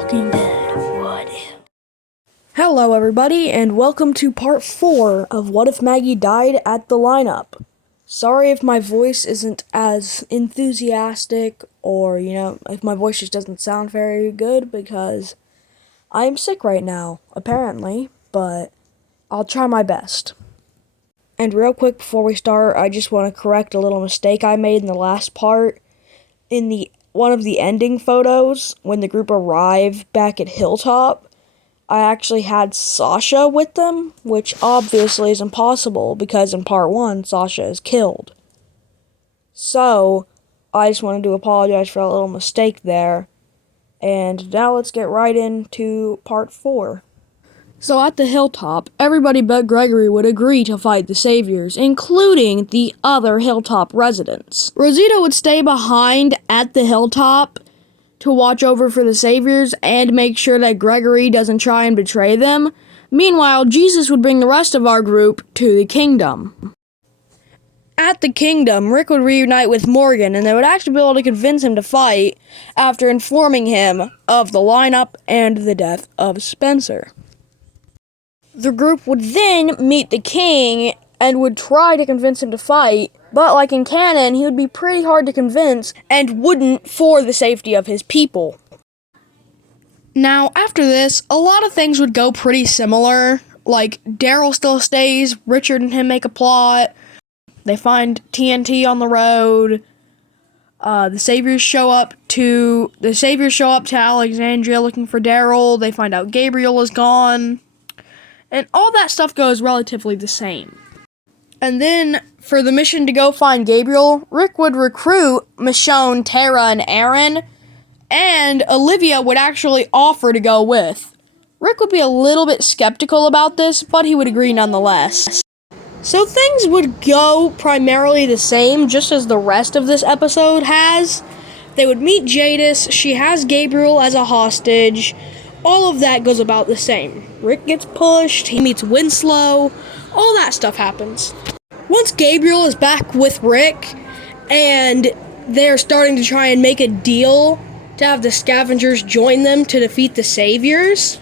Walking Dead, What If? Hello everybody, and welcome to part 4 of What If Maggie Died at the Lineup. Sorry if my voice isn't as enthusiastic, or, if my voice just doesn't sound very good, because I'm sick right now, apparently, but I'll try my best. And real quick before we start, I just want to correct a little mistake I made in the last part. In one of the ending photos, when the group arrived back at Hilltop, I actually had Sasha with them, which obviously is impossible because in part 1, Sasha is killed. So, I just wanted to apologize for a little mistake there. And now let's get right into part 4. So at the Hilltop, everybody but Gregory would agree to fight the Saviors, including the other Hilltop residents. Rosita would stay behind at the Hilltop to watch over for the Saviors and make sure that Gregory doesn't try and betray them. Meanwhile, Jesus would bring the rest of our group to the Kingdom. At the Kingdom, Rick would reunite with Morgan, and they would actually be able to convince him to fight after informing him of the lineup and the death of Spencer. The group would then meet the King and would try to convince him to fight, but like in canon, he would be pretty hard to convince and wouldn't for the safety of his people. Now, after this, a lot of things would go pretty similar. Like, Daryl still stays, Richard and him make a plot, they find TNT on the road, the Saviors show up to Alexandria looking for Daryl, they find out Gabriel is gone, and all that stuff goes relatively the same. And then, for the mission to go find Gabriel, Rick would recruit Michonne, Tara, and Aaron, and Olivia would actually offer to go with. Rick would be a little bit skeptical about this, but he would agree nonetheless. So things would go primarily the same, just as the rest of this episode has. They would meet Jadis, she has Gabriel as a hostage, all of that goes about the same. Rick gets pushed, he meets Winslow, all that stuff happens. Once Gabriel is back with Rick, and they're starting to try and make a deal to have the Scavengers join them to defeat the Saviors,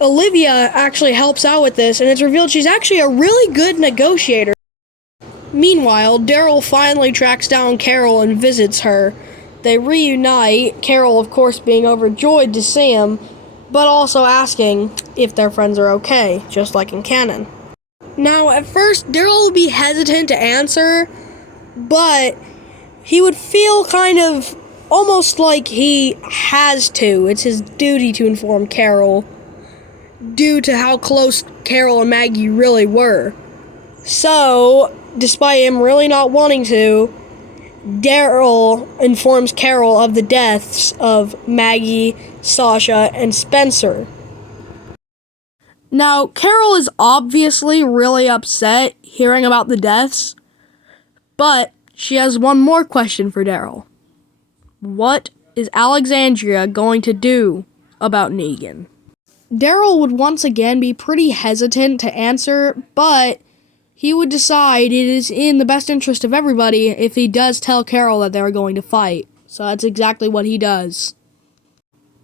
Olivia actually helps out with this, and it's revealed she's actually a really good negotiator. Meanwhile, Daryl finally tracks down Carol and visits her. They reunite, Carol of course being overjoyed to see him, but also asking if their friends are okay, just like in canon. Now, at first, Daryl would be hesitant to answer, but he would feel kind of almost like he has to. It's his duty to inform Carol, due to how close Carol and Maggie really were. So, despite him really not wanting to, Daryl informs Carol of the deaths of Maggie, Sasha, and Spencer. Now, Carol is obviously really upset hearing about the deaths, but she has one more question for Daryl. What is Alexandria going to do about Negan? Daryl would once again be pretty hesitant to answer, but he would decide it is in the best interest of everybody if he does tell Carol that they're going to fight. So that's exactly what he does.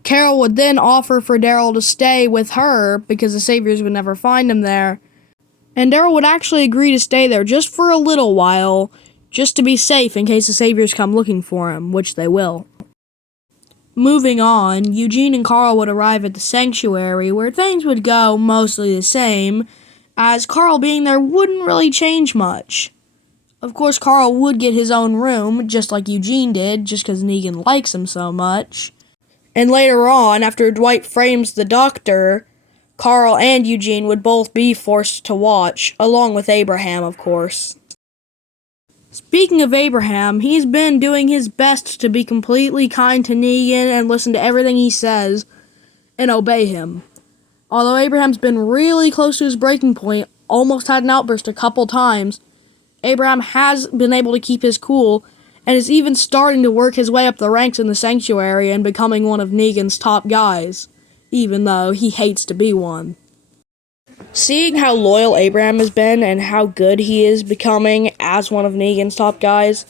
Carol would then offer for Daryl to stay with her because the Saviors would never find him there. And Daryl would actually agree to stay there just for a little while, just to be safe in case the Saviors come looking for him, which they will. Moving on, Eugene and Carl would arrive at the sanctuary where things would go mostly the same, as Carl being there wouldn't really change much. Of course, Carl would get his own room, just like Eugene did, just because Negan likes him so much. And later on, after Dwight frames the doctor, Carl and Eugene would both be forced to watch, along with Abraham, of course. Speaking of Abraham, he's been doing his best to be completely kind to Negan and listen to everything he says and obey him. Although Abraham's been really close to his breaking point, almost had an outburst a couple times, Abraham has been able to keep his cool and is even starting to work his way up the ranks in the sanctuary and becoming one of Negan's top guys, even though he hates to be one. Seeing how loyal Abraham has been and how good he is becoming as one of Negan's top guys,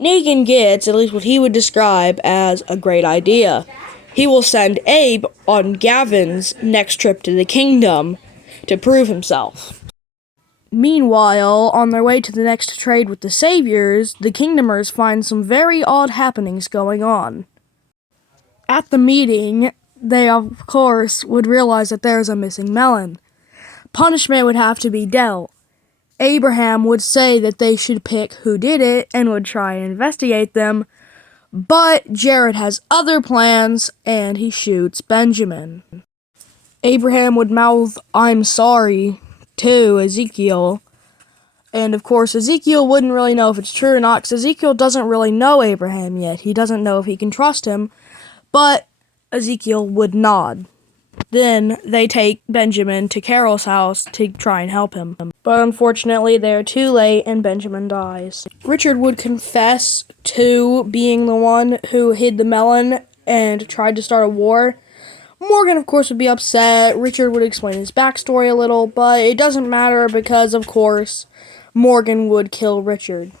Negan gets at least what he would describe as a great idea. he will send Abe on Gavin's next trip to the kingdom to prove himself. Meanwhile, on their way to the next trade with the Saviors, the Kingdomers find some very odd happenings going on. At the meeting, they of course would realize that there is a missing melon. Punishment would have to be dealt. Abraham would say that they should pick who did it and would try and investigate them, but Jared has other plans and he shoots Benjamin. Abraham would mouth, "I'm sorry," to Ezekiel, and of course Ezekiel wouldn't really know if it's true or not, because Ezekiel doesn't really know Abraham yet. He doesn't know if he can trust him, but Ezekiel would nod. Then they take Benjamin to Carol's house to try and help him. But unfortunately, they're too late and Benjamin dies. Richard would confess to being the one who hid the melon and tried to start a war. Morgan, of course, would be upset. Richard would explain his backstory a little, but it doesn't matter because, of course, Morgan would kill Richard.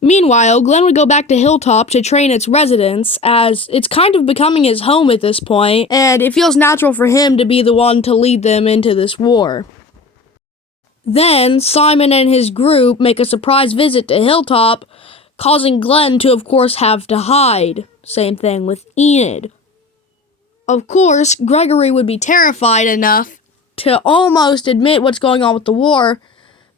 Meanwhile, Glenn would go back to Hilltop to train its residents, as it's kind of becoming his home at this point, and it feels natural for him to be the one to lead them into this war. Then, Simon and his group make a surprise visit to Hilltop, causing Glenn to, of course, have to hide. Same thing with Enid. Of course, Gregory would be terrified enough to almost admit what's going on with the war,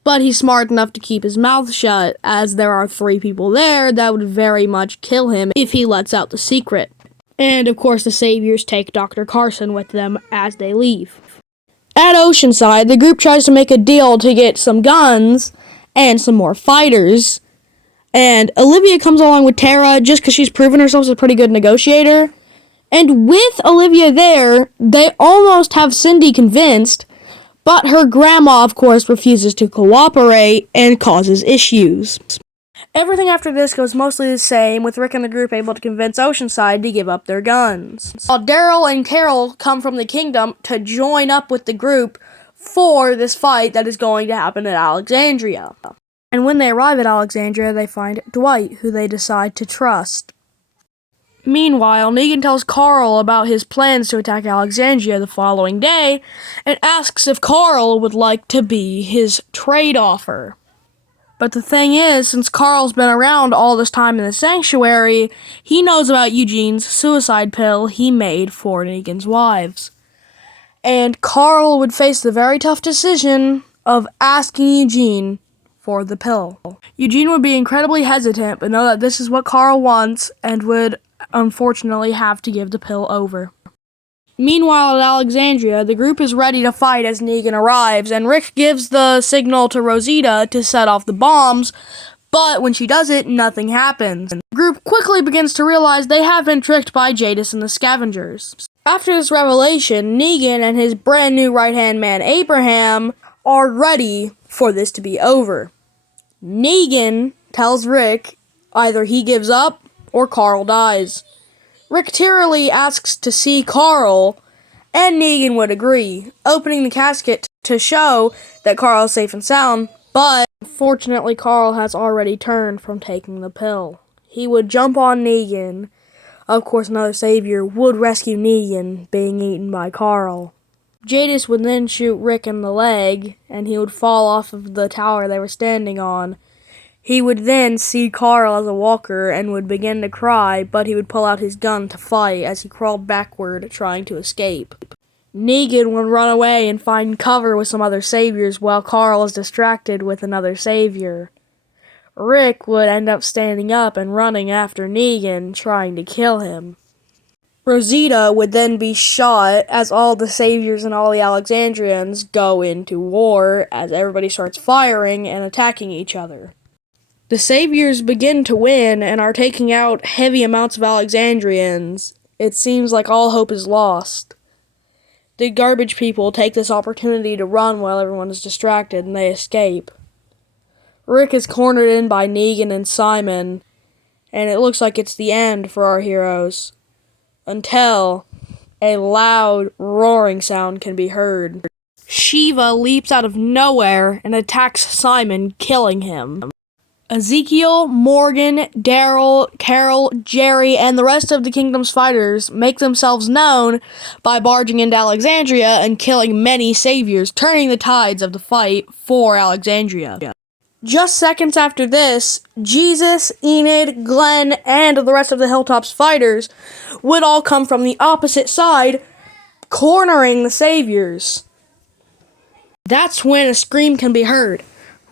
but he's smart enough to keep his mouth shut, as there are 3 people there that would very much kill him if he lets out the secret. And of course the Saviors take Dr. Carson with them as they leave. At Oceanside, the group tries to make a deal to get some guns and some more fighters, and Olivia comes along with Tara just because she's proven herself as a pretty good negotiator. And with Olivia there, they almost have Cindy convinced, but her grandma, of course, refuses to cooperate and causes issues. Everything after this goes mostly the same, with Rick and the group able to convince Oceanside to give up their guns. While Daryl and Carol come from the kingdom to join up with the group for this fight that is going to happen at Alexandria. And when they arrive at Alexandria, they find Dwight, who they decide to trust. Meanwhile, Negan tells Carl about his plans to attack Alexandria the following day and asks if Carl would like to be his trade offer. But the thing is, since Carl's been around all this time in the sanctuary, he knows about Eugene's suicide pill he made for Negan's wives. And Carl would face the very tough decision of asking Eugene for the pill. Eugene would be incredibly hesitant, but know that this is what Carl wants and would unfortunately have to give the pill over. Meanwhile at Alexandria, the group is ready to fight as Negan arrives, and Rick gives the signal to Rosita to set off the bombs, but when she does it, nothing happens. The group quickly begins to realize they have been tricked by Jadis and the Scavengers. After this revelation, Negan and his brand new right-hand man Abraham are ready for this to be over. Negan tells Rick either he gives up or Carl dies. Rick tearily asks to see Carl, and Negan would agree, opening the casket to show that Carl is safe and sound, but unfortunately Carl has already turned from taking the pill. He would jump on Negan. Of course, another savior would rescue Negan being eaten by Carl. Jadis would then shoot Rick in the leg, and he would fall off of the tower they were standing on. He would then see Carl as a walker and would begin to cry, but he would pull out his gun to fight as he crawled backward, trying to escape. Negan would run away and find cover with some other saviors while Carl is distracted with another savior. Rick would end up standing up and running after Negan, trying to kill him. Rosita would then be shot as all the saviors and all the Alexandrians go into war as everybody starts firing and attacking each other. The saviors begin to win and are taking out heavy amounts of Alexandrians. It seems like all hope is lost. The garbage people take this opportunity to run while everyone is distracted and they escape. Rick is cornered in by Negan and Simon, and it looks like it's the end for our heroes. Until a loud roaring sound can be heard. Shiva leaps out of nowhere and attacks Simon, killing him. Ezekiel, Morgan, Daryl, Carol, Jerry, and the rest of the kingdom's fighters make themselves known by barging into Alexandria and killing many saviors, turning the tides of the fight for Alexandria. Just seconds after this, Jesus, Enid, Glenn, and the rest of the Hilltop's fighters would all come from the opposite side, cornering the saviors. That's when a scream can be heard.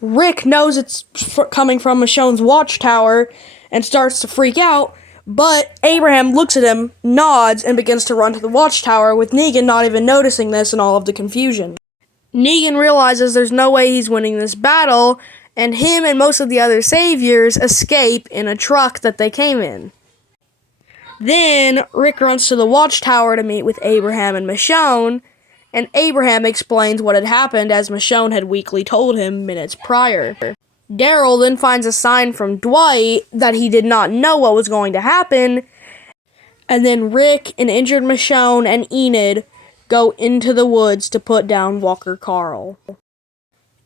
Rick knows it's coming from Michonne's watchtower and starts to freak out, but Abraham looks at him, nods, and begins to run to the watchtower, with Negan not even noticing this in all of the confusion. Negan realizes there's no way he's winning this battle, and him and most of the other saviors escape in a truck that they came in. Then Rick runs to the watchtower to meet with Abraham and Michonne, and Abraham explains what had happened as Michonne had weakly told him minutes prior. Daryl then finds a sign from Dwight that he did not know what was going to happen, and then Rick, an injured Michonne, and Enid go into the woods to put down Walker Carl.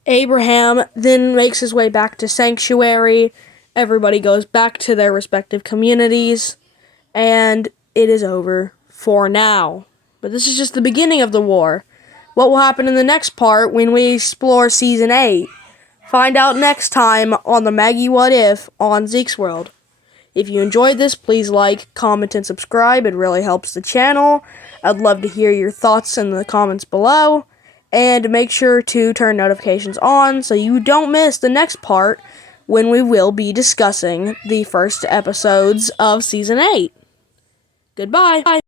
Abraham then makes his way back to Sanctuary. Everybody goes back to their respective communities, and it is over for now. But this is just the beginning of the war. What will happen in the next part when we explore Season 8? Find out next time on the Maggie What If on Zeke's World. If you enjoyed this, please like, comment, and subscribe. It really helps the channel. I'd love to hear your thoughts in the comments below. And make sure to turn notifications on so you don't miss the next part when we will be discussing the first episodes of Season 8. Goodbye.